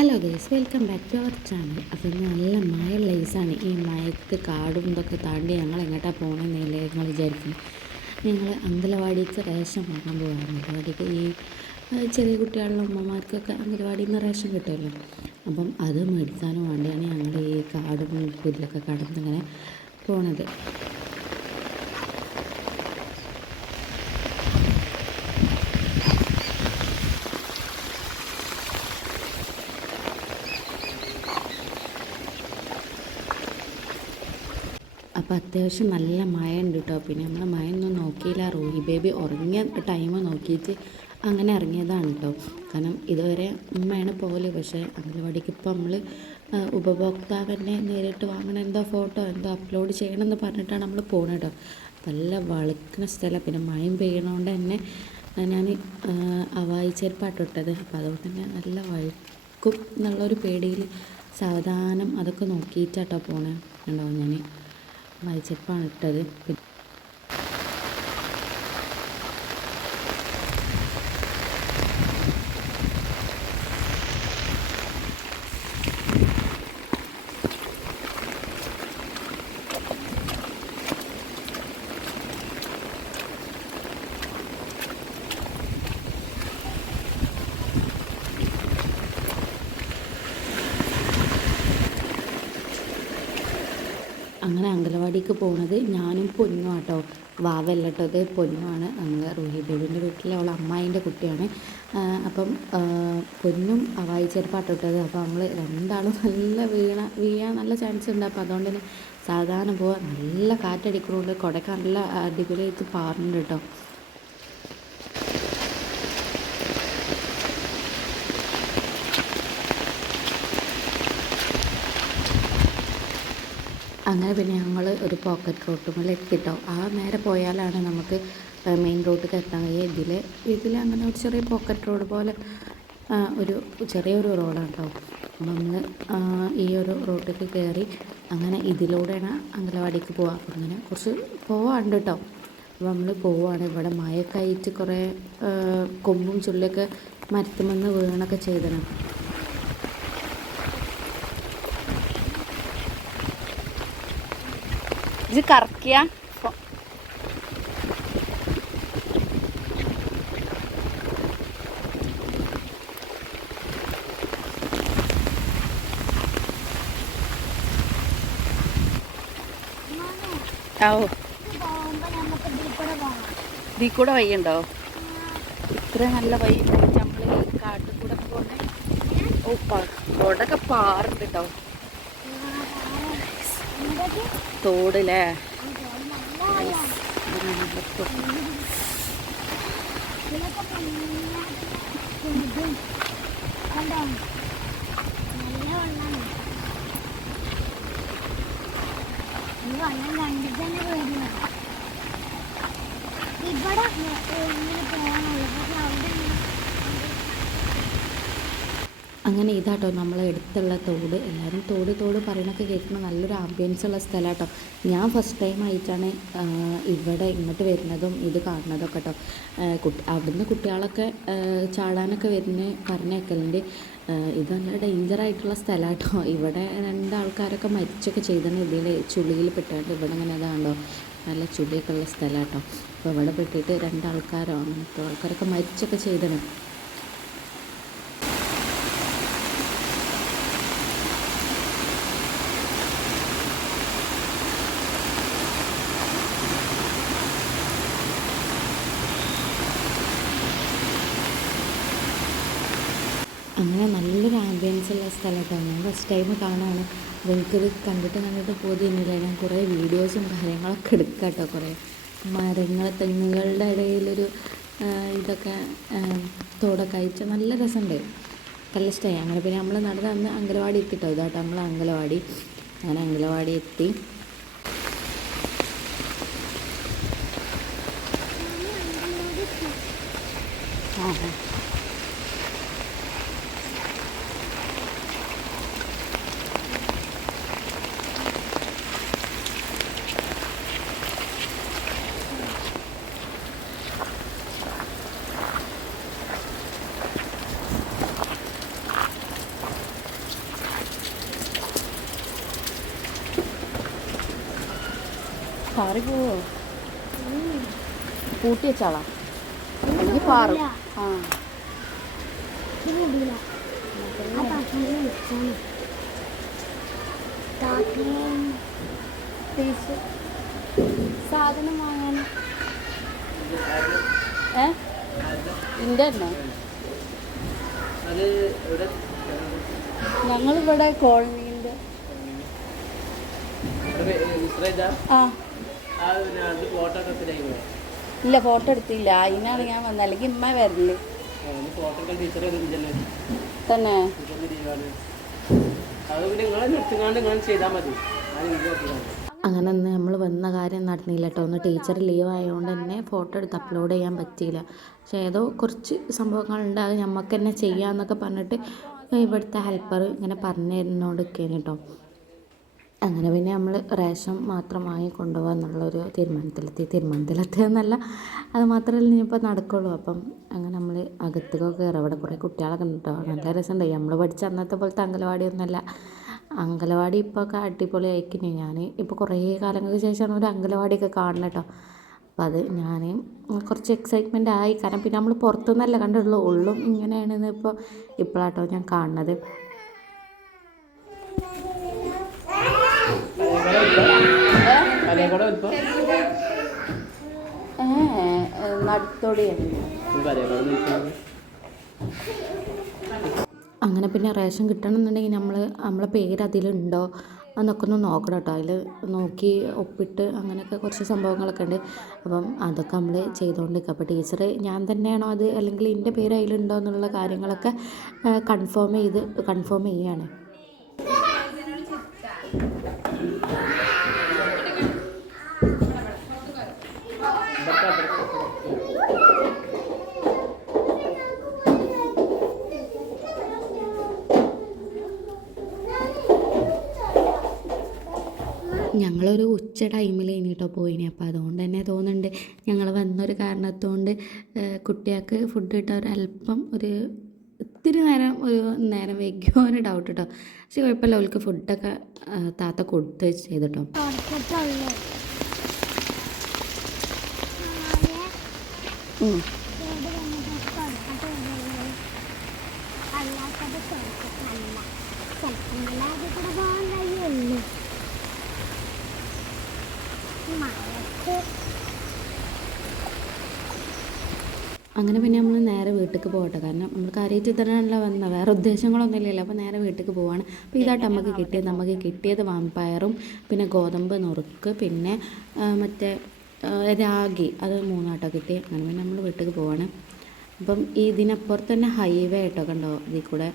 Hello guys, welcome back to our channel. അപ്പോൾ ഇന്ന് നല്ല മഴയുള്ള ദിവസമാണ്. ഈ മഴത്ത് കാടും ഇതൊക്കെ താണ്ടി ഞങ്ങൾ എങ്ങോട്ടാണ് പോകണമെന്നില്ലേ നിങ്ങൾ വിചാരിക്കും. ഞങ്ങൾ അങ്കലവാടിക്ക് റേഷൻ വാങ്ങാൻ പോകാറ്. അങ്കലവാടിക്ക് ഈ ചെറിയ കുട്ടികളുടെ ഉമ്മമാർക്കൊക്കെ അങ്കലവാടിയിൽ നിന്ന് റേഷൻ കിട്ടുമല്ലോ. അപ്പം അത് മേടിക്കാനും വേണ്ടിയാണ് ഞങ്ങൾ ഈ കാടും പുല്ലൊക്കെ കടന്നിങ്ങനെ പോണത്. അപ്പോൾ അത്യാവശ്യം നല്ല മഴ ഉണ്ട് കേട്ടോ. പിന്നെ നമ്മൾ മഴയൊന്നും നോക്കിയില്ല. റൂഹി ബേബി ഉറങ്ങിയ ടൈം നോക്കിയിട്ട് അങ്ങനെ ഇറങ്ങിയതാണ് കേട്ടോ. കാരണം ഇതുവരെ ഉമ്മയാണ് പോലെ. പക്ഷേ അംഗനവാടിക്ക് ഇപ്പോൾ നമ്മൾ ഉപഭോക്താവിനെ നേരിട്ട് വാങ്ങണ എന്തോ ഫോട്ടോ എന്തോ അപ്ലോഡ് ചെയ്യണമെന്ന് പറഞ്ഞിട്ടാണ് നമ്മൾ പോകുന്നത് കേട്ടോ. നല്ല വളുക്കുന്ന സ്ഥലം. പിന്നെ മഴയും പെയ്യണോണ്ട് തന്നെ ഞാൻ അവായി ചെരുപ്പാട്ടിട്ടത്. അപ്പോൾ അതുകൊണ്ട് തന്നെ നല്ല വഴുക്കും എന്നുള്ളൊരു പേടിയിൽ സാവധാനം അതൊക്കെ നോക്കിയിട്ടാട്ടോ പോണേ. ഉണ്ടോ ഞാൻ വായിച്ചപ്പാണ് ഇട്ടത്. അങ്ങനെ അങ്കലവാടിക്ക് പോകുന്നത് ഞാനും പൊന്നും ആട്ടോ. വാവല്ല കേട്ടോ, ഇത് പൊന്നുമാണ്. അങ്ങ് റൂഹി ബേബിൻ്റെ വീട്ടിലെ അവളെ അമ്മായിൻ്റെ കുട്ടിയാണ്. അപ്പം പൊന്നും അവായി ചെരുപ്പാട്ടോ ഇട്ടത്. അപ്പോൾ നമ്മൾ രണ്ടാളും നല്ല വീഴാൻ നല്ല ചാൻസ് ഉണ്ട്. അപ്പോൾ അതുകൊണ്ട് തന്നെ സാധാരണ പോകാൻ നല്ല കാറ്റടിക്കുന്നുണ്ട്. കുടയ്ക്ക് നല്ല അടിപൊളിയായിട്ട് പാറുന്നുണ്ട് കേട്ടോ. അങ്ങനെ പിന്നെ ഞങ്ങൾ ഒരു പോക്കറ്റ് റോട്ടുമ്മൽ എത്തിട്ടോ. ആ നേരെ പോയാലാണ് നമുക്ക് മെയിൻ റോഡിലേക്ക് എത്താൻ കഴിയുക. ഇതിൽ അങ്ങനെ ഒരു ചെറിയ പോക്കറ്റ് റോഡ് പോലെ ഒരു ചെറിയൊരു റോഡാണ് കേട്ടോ. നമ്മൾ ഈ ഒരു റോഡിലേക്ക് കയറി അങ്ങനെ ഇതിലൂടെയാണ് അങ്കലവാടിക്ക് പോവുക. അപ്പം അങ്ങനെ കുറച്ച് പോവാണ്ട് കേട്ടോ. അപ്പോൾ നമ്മൾ പോവുകയാണ്. ഇവിടെ മഴയൊക്കെ ആയിട്ട് കുറേ കൊമ്പും ചുള്ളിയൊക്കെ മരത്തുമെന്ന് വീണൊക്കെ ചെയ്തതാണ്. ഇത് കറക്കിയ ഇതിൽ കൂടെ വയ്യുണ്ടോ? ഇത്ര നല്ല വഴി നമ്മൾ കാട്ടിൽ കൂടെ പോകുന്നേ. ഓ റോഡൊക്കെ പാറുണ്ട് കേട്ടോ. തോടില്ലേ അങ്ങനെ ഇതാട്ടോ നമ്മളെ അടുത്തുള്ള തോട്. എല്ലാവരും തോട് പറയണൊക്കെ കേൾക്കുമ്പോൾ നല്ലൊരു ആംബിയൻസ് ഉള്ള സ്ഥലം കേട്ടോ. ഞാൻ ഫസ്റ്റ് ടൈം ആയിട്ടാണ് ഇവിടെ ഇങ്ങോട്ട് വരുന്നതും ഇത് കാണുന്നതൊക്കെ കേട്ടോ. അവിടുന്ന് കുട്ടികളൊക്കെ ചാടാനൊക്കെ പറഞ്ഞേക്കലുണ്ട്. ഇത് നല്ല ഡേഞ്ചറായിട്ടുള്ള സ്ഥലം കേട്ടോ. ഇവിടെ രണ്ടാൾക്കാരൊക്കെ മരിച്ചൊക്കെ ചെയ്താണ് ഇതിൽ ചുളിയിൽ പെട്ടാണ്ട്. ഇവിടെ ഇങ്ങനെ ഇതാണ്ടോ നല്ല ചുളിയൊക്കെ ഉള്ള സ്ഥലം കേട്ടോ. അപ്പോൾ ഇവിടെ പെട്ടിട്ട് രണ്ടാൾക്കാരോ അങ്ങനത്തെ ആൾക്കാരൊക്കെ മരിച്ചൊക്കെ ചെയ്താണ്. അങ്ങനെ നല്ലൊരു ആംബിയൻസ് ഉള്ള സ്ഥലം കേട്ടോ. ഞാൻ ഫസ്റ്റ് ടൈം കാണുകയാണ്. അപ്പോൾ എനിക്കിത് കണ്ടിട്ട് പോതിന്നില്ല. ഞാൻ കുറേ വീഡിയോസും കാര്യങ്ങളൊക്കെ എടുക്കാം കേട്ടോ. കുറേ തെങ്ങുകളുടെ ഇടയിലൊരു ഇതൊക്കെ തോടൊക്കെ അയച്ച നല്ല രസമുണ്ട്. നല്ല ഇഷ്ടമായി. അങ്ങനെ പിന്നെ നമ്മൾ നടന്ന് അന്ന് അങ്കലവാടി എത്തിട്ടോ. ഇതാട്ടോ നമ്മൾ അങ്കലവാടി. അങ്ങനെ അങ്കലവാടി എത്തി. പാറി പോവോ? കൂട്ടി വെച്ചാളാ അല്ലെങ്കിൽ പാറും. ആ സാധനം വാങ്ങാൻ ഇൻ്റെ തന്നെ ഞങ്ങളിവിടെ കോളനീൻ്റെ. ഇല്ല ഫോട്ടോ എടുത്തില്ല, അതിനാണ് ഞാൻ വന്നത്. അല്ലെങ്കിൽ ഇമ്മ വരല് തന്നെ. അങ്ങനെ ഒന്ന് നമ്മൾ വന്ന കാര്യം നടന്നില്ല കേട്ടോ. ഒന്ന് ടീച്ചർ ലീവ് ആയതുകൊണ്ട് തന്നെ ഫോട്ടോ എടുത്ത് അപ്ലോഡ് ചെയ്യാൻ പറ്റിയില്ല. പക്ഷേ ഏതോ കുറച്ച് സംഭവങ്ങളുണ്ട്, അത് നമുക്ക് തന്നെ ചെയ്യാമെന്നൊക്കെ പറഞ്ഞിട്ട് ഇവിടുത്തെ ഹെൽപ്പർ ഇങ്ങനെ പറഞ്ഞു തരുന്നോണ്ടൊക്കെയാണ് കേട്ടോ. അങ്ങനെ പിന്നെ നമ്മൾ റേഷൻ മാത്രം വാങ്ങി കൊണ്ടുപോകാം എന്നുള്ളൊരു തീരുമാനത്തിലെത്തിയെന്നല്ല, അത് മാത്രമല്ല ഇനിയിപ്പോൾ നടക്കുള്ളൂ. അപ്പം അങ്ങനെ നമ്മൾ അകത്തേക്കൊക്കെ കയറാം. അവിടെ കുറേ കുട്ടികളൊക്കെ ഉണ്ട് കേട്ടോ, നല്ല രസമുണ്ടായി. നമ്മൾ പഠിച്ച അന്നത്തെ പോലത്തെ അംഗനവാടിയൊന്നുമല്ല. അംഗനവാടി ഇപ്പോൾ ഒക്കെ അടിപൊളിയായിരിക്കുന്നു. ഞാൻ ഇപ്പോൾ കുറേ കാലങ്ങൾക്ക് ശേഷമാണ് ഒരു അംഗനവാടിയൊക്കെ കാണുന്നത് കേട്ടോ. അപ്പോൾ അത് ഞാൻ കുറച്ച് എക്സൈറ്റ്മെൻ്റ് ആയി. കാരണം പിന്നെ നമ്മൾ പുറത്തുനിന്നല്ല കണ്ടുള്ളൂ, ഉള്ളും ഇങ്ങനെയാണെന്ന് ഇപ്പോഴാട്ടോ ഞാൻ കാണുന്നത്. അങ്ങനെ പിന്നെ റേഷൻ കിട്ടണമെന്നുണ്ടെങ്കിൽ നമ്മളെ പേര് അതിലുണ്ടോ എന്നൊക്കെ ഒന്ന് നോക്കണം കേട്ടോ. അതിൽ നോക്കി ഒപ്പിട്ട് അങ്ങനെയൊക്കെ കുറച്ച് സംഭവങ്ങളൊക്കെ ഉണ്ട്. അപ്പം അതൊക്കെ നമ്മൾ ചെയ്തുകൊണ്ടിരിക്കുക. അപ്പോൾ ടീച്ചർ ഞാൻ തന്നെയാണോ അത് അല്ലെങ്കിൽ എൻ്റെ പേര് അതിലുണ്ടോ എന്നുള്ള കാര്യങ്ങളൊക്കെ കൺഫേം ചെയ്യാണ്. ഞങ്ങളൊരു ഉച്ച ടൈമിലേനി കേട്ടോ പോയിനി. അപ്പോൾ അതുകൊണ്ട് തന്നെ തോന്നുന്നുണ്ട് ഞങ്ങൾ വന്നൊരു കാരണത്തുകൊണ്ട് കുട്ടികൾക്ക് ഫുഡ് കിട്ടാൻ ഒരല്പം ഇത്തിരി നേരം വൈകിയോ ഒരു ഡൗട്ട് കേട്ടോ. പക്ഷെ കുഴപ്പമില്ല, അവൾക്ക് ഫുഡൊക്കെ താത്ത കൊടുത്ത് ചെയ്തിട്ടോ. അങ്ങനെ പിന്നെ നമ്മൾ നേരെ വീട്ടിലേക്ക് പോകട്ടെ. കാരണം നമ്മൾ കാര്യമായിട്ട് തന്നെയാണല്ലോ വന്നത്, വേറെ ഉദ്ദേശങ്ങളൊന്നും ഇല്ലല്ലോ. അപ്പോൾ നേരെ വീട്ടിലേക്ക് പോവാണ്. അപ്പോൾ ഇതായിട്ട് നമുക്ക് കിട്ടിയത് വമ്പയറും പിന്നെ ഗോതമ്പ് നുറുക്ക് പിന്നെ മറ്റേ രാഗി, അത് 3 ആട്ടോ കിട്ടി. അങ്ങനെ പിന്നെ നമ്മൾ വീട്ടിലേക്ക് പോവാണ്. അപ്പം ഇതിനപ്പുറത്ത് തന്നെ ഹൈവേ ആയിട്ടോ, കണ്ടോ ഇതിൽ കൂടെ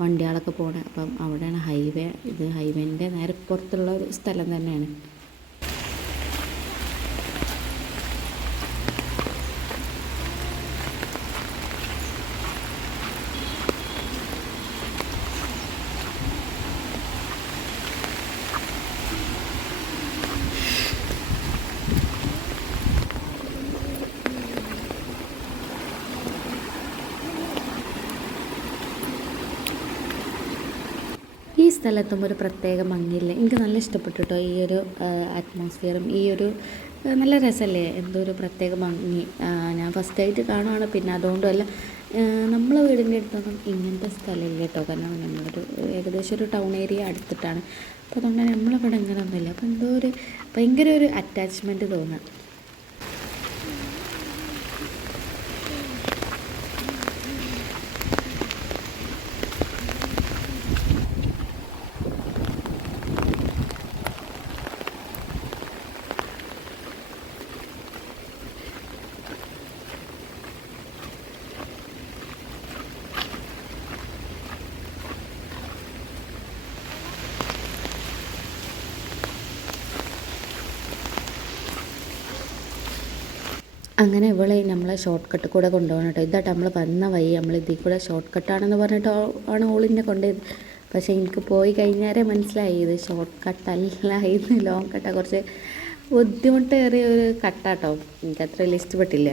വണ്ടികളൊക്കെ പോകണേ. അപ്പം അവിടെയാണ് ഹൈവേ. ഇത് ഹൈവേൻ്റെ നേരെ പുറത്തുള്ള ഒരു സ്ഥലം തന്നെയാണ്. ഈ സ്ഥലത്തും ഒരു പ്രത്യേക ഭംഗിയില്ലേ, എനിക്ക് നല്ല ഇഷ്ടപ്പെട്ടു കേട്ടോ. ഈ ഒരു അറ്റ്മോസ്ഫിയറും ഈ ഒരു നല്ല രസമല്ലേ, എന്തോ ഒരു പ്രത്യേക ഭംഗി. ഞാൻ ഫസ്റ്റായിട്ട് കാണുവാണ്. പിന്നെ അതുകൊണ്ടല്ല, നമ്മളെ വീടിൻ്റെ അടുത്തൊന്നും ഇങ്ങനത്തെ സ്ഥലമില്ല കേട്ടോ. കാരണം നമ്മളൊരു ഏകദേശം ഒരു ടൗൺ ഏരിയ അടുത്തിട്ടാണ്. അപ്പോൾ അതുകൊണ്ട് നമ്മളിവിടെ ഇങ്ങനെ ഒന്നുമില്ല. അപ്പോൾ എന്തോ ഭയങ്കര ഒരു അറ്റാച്ച്മെൻറ്റ് തോന്നുക. അങ്ങനെ ഇവളെ നമ്മളെ ഷോർട്ട് കട്ട് കൂടെ കൊണ്ടുപോകണം കേട്ടോ. ഇതായിട്ട് നമ്മൾ വന്ന വഴി നമ്മൾ ഇതിൽ കൂടെ ഷോർട്ട് കട്ടാണെന്ന് പറഞ്ഞിട്ട് ആണ് ഓളിനെ കൊണ്ടുപോയത്. പക്ഷേ എനിക്ക് പോയി കഴിഞ്ഞാലേ മനസ്സിലായി ഇത് ഷോർട്ട് കട്ടല്ല, ഇത് ലോങ് കട്ടാണ്. കുറച്ച് ബുദ്ധിമുട്ടേറിയ ഒരു കട്ടാട്ടോ. എനിക്കത്ര വലിയ ഇഷ്ടപ്പെട്ടില്ല.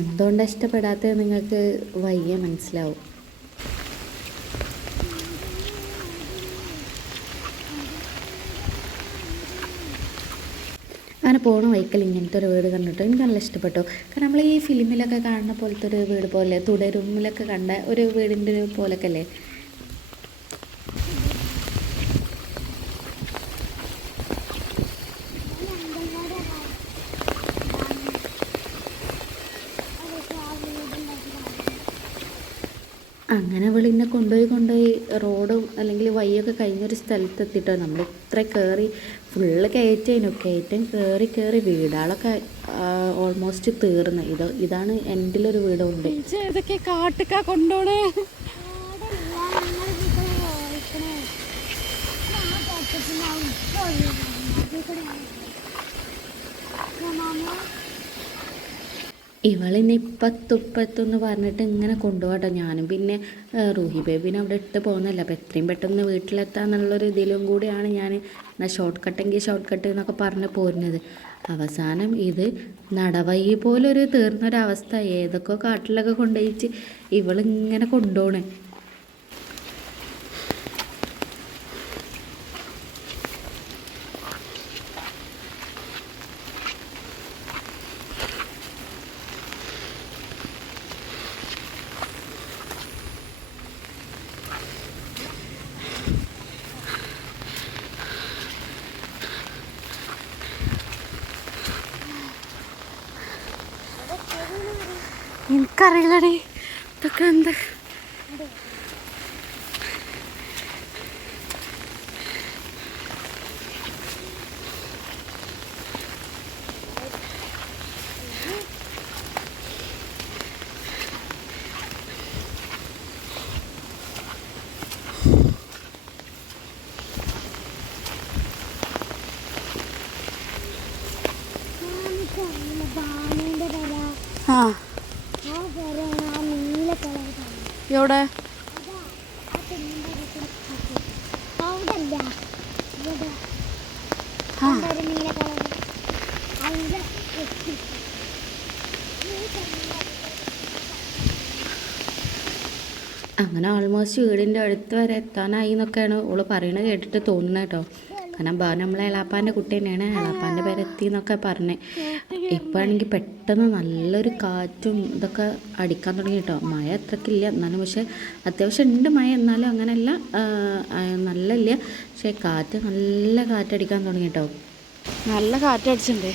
എന്തുകൊണ്ടാണ് ഇഷ്ടപ്പെടാത്തത് നിങ്ങൾക്ക് വയ്യ മനസ്സിലാവും. അങ്ങനെ പോണ വൈക്കൽ ഇങ്ങനത്തെ ഒരു വീട് കണ്ടിട്ട് എനിക്ക് നല്ല ഇഷ്ടപ്പെട്ടു. കാരണം നമ്മൾ ഈ ഫിലിമിലൊക്കെ കാണുന്ന പോലത്തെ ഒരു വീട് പോലെ, തുടരുമ്മിലൊക്കെ കണ്ട ഒരു വീടിൻ്റെ ഒരു പോലൊക്കെ അല്ലേ. അങ്ങനെ അവളിന്നെ കൊണ്ടുപോയി റോഡും അല്ലെങ്കിൽ വഴിയൊക്കെ കഴിഞ്ഞൊരു സ്ഥലത്തെത്തിയിട്ടോ. നമ്മൾ ഇത്ര കയറി ഫുള്ള് കയറ്റം കയറി വീടുകളൊക്കെ ഓൾമോസ്റ്റ് തീർന്ന്. ഇതാണ് എൻഡിലൊരു വീടുണ്ട്. ഇതൊക്കെ കാട്ടിക്കാ കൊണ്ടോണേ. ഇവളിന്നെ ഇപ്പത്തുന്ന് പറഞ്ഞിട്ട് ഇങ്ങനെ കൊണ്ടുപോകട്ടോ. ഞാനും പിന്നെ റൂഹി ബേബിനെ അവിടെ ഇട്ട് പോകുന്നില്ല. അപ്പോൾ എത്രയും പെട്ടെന്ന് വീട്ടിലെത്താന്നുള്ളൊരു ഇതിലും കൂടിയാണ് ഞാൻ ഷോർട്ട് കട്ടെങ്കിൽ ഷോർട്ട് കട്ട് എന്നൊക്കെ പറഞ്ഞ് പോരുന്നത്. അവസാനം ഇത് നടവഴി പോലൊരു തീർന്നൊരവസ്ഥ. ഏതൊക്കെ കാട്ടിലൊക്കെ കൊണ്ടുപോയിട്ട് ഇവളിങ്ങനെ കൊണ്ടുപോകണേ. എനിക്കറിയില്ലടേ ഇതൊക്കെ എന്താ. ആ എവിടെ അങ്ങനെ ഓൾമോസ്റ്റ് വീടിൻ്റെ അടുത്ത് വരെ എത്താനായി എന്നൊക്കെയാണ് ഓള് പറയണത് കേട്ടിട്ട് തോന്നുന്നത് കേട്ടോ. കാരണം നമ്മളെ എളാപ്പാൻ്റെ കുട്ടി തന്നെയാണ്. എളാപ്പാൻ്റെ പേരെത്തി എന്നൊക്കെ പറഞ്ഞത്. ഇപ്പോൾ ആണെങ്കിൽ പെട്ടെന്ന് നല്ലൊരു കാറ്റും ഇതൊക്കെ അടിക്കാൻ തുടങ്ങി കേട്ടോ. മഴ അത്രയ്ക്കില്ല എന്നാലും, പക്ഷേ അത്യാവശ്യം ഉണ്ട് മഴ. എന്നാലും അങ്ങനെയല്ല, നല്ല ഇല്ല, പക്ഷേ നല്ല കാറ്റടിക്കാൻ തുടങ്ങി കേട്ടോ. നല്ല കാറ്റടിച്ചിട്ടുണ്ട്.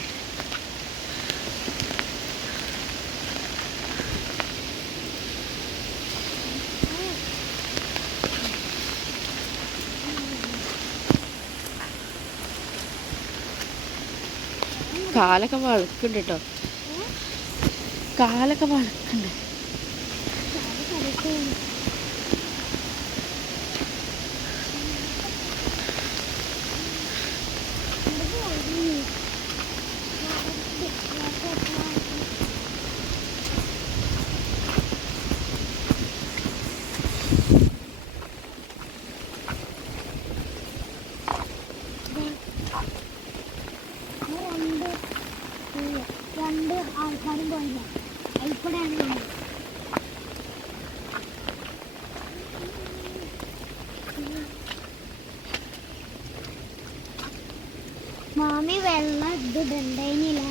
കാലൊക്കെ വഴുക്കുണ്ട് കേട്ടോ. കാലൊക്കെ വഴുക്കുണ്ട്. രണ്ട് ആൾക്കാരും പോയില്ല. അതിൽക്കൂടെയാണ് മാമി വെള്ളം ഇതിടണ്ടേനില്ല.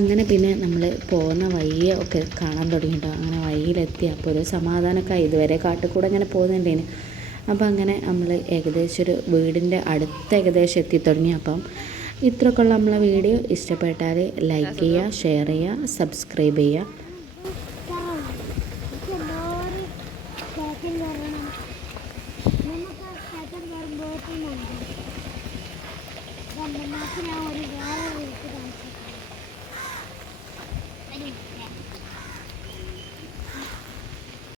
അങ്ങനെ പിന്നെ നമ്മൾ പോകുന്ന വഴിയെ ഒക്കെ കാണാൻ തുടങ്ങിയിട്ടോ. അങ്ങനെ വഴിയിലെത്തി. അപ്പോൾ ഒരു സമാധാനമൊക്കെ ഇതുവരെ കാട്ടിൽ കൂടെ അങ്ങനെ പോകുന്നുണ്ടേന്. അപ്പോൾ അങ്ങനെ നമ്മൾ ഏകദേശം ഒരു വീടിൻ്റെ അടുത്ത് ഏകദേശം എത്തിത്തുടങ്ങി. അപ്പം ഇത്രയൊക്കെയുള്ള നമ്മളെ വീഡിയോ ഇഷ്ടപ്പെട്ടാൽ ലൈക്ക് ചെയ്യുക, ഷെയർ ചെയ്യുക, സബ്സ്ക്രൈബ് ചെയ്യുക. ഞാൻ ഒരു വേറെ വീട്ടിൽ